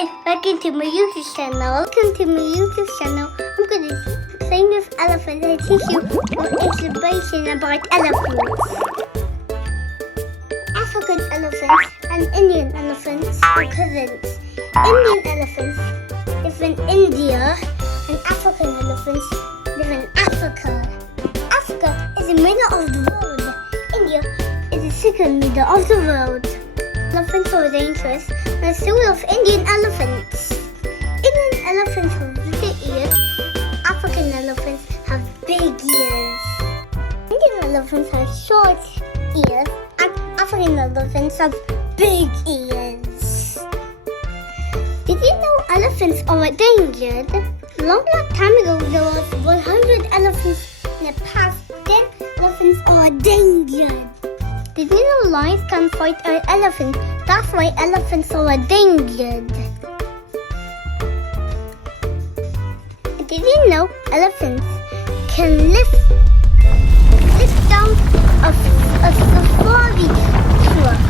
guys, welcome to my YouTube channel. I'm going to sing this elephant and teach you an information about elephants. African elephants and Indian elephants are cousins. Indian elephants live in India and African elephants live in Africa. Africa is the middle of the world. India is the second middle of the world. Elephants are dangerous, and so of Indian elephants. Indian elephants have little ears. African elephants have big ears. Indian elephants have short ears, and African elephants have big ears. Did you know elephants are endangered? Long time ago, there was 100 elephants in the past. Then elephants are endangered. Did you know lions can fight an elephant? That's why elephants are endangered. Did you know elephants can lift down a safari truck?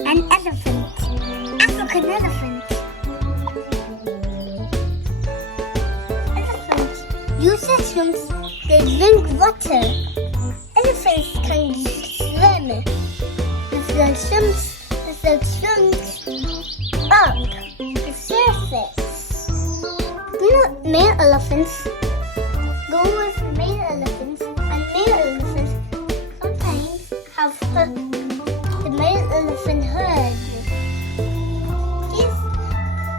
An elephant. African elephant. Elephants use their swimps. They drink water. Elephants can swim. If their swimps up the surface. You know, male elephants go with male elephants, and male elephants sometimes have the male elephant herd. This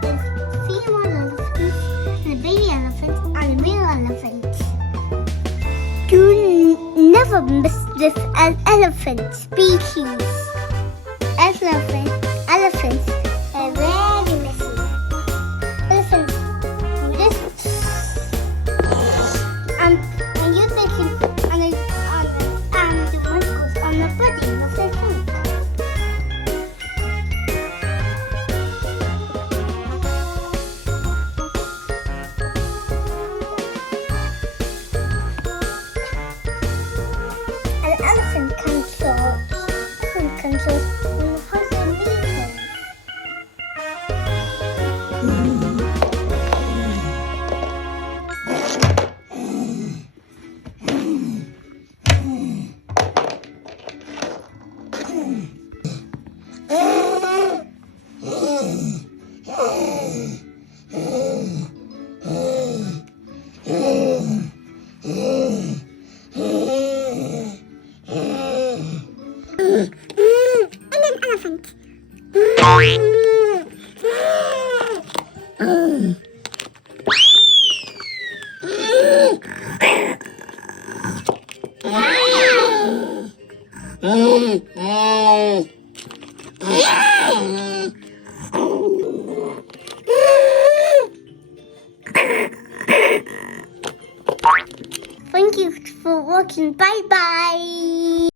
is female elephants, the baby elephant, and the male elephant. Do never miss this elephant species. Elephants are very messy. Elephants and you thinking and the muscles on the body of the trunk. An elephant controls horses and vehicles. And an elephant. Thank you for watching. Bye bye.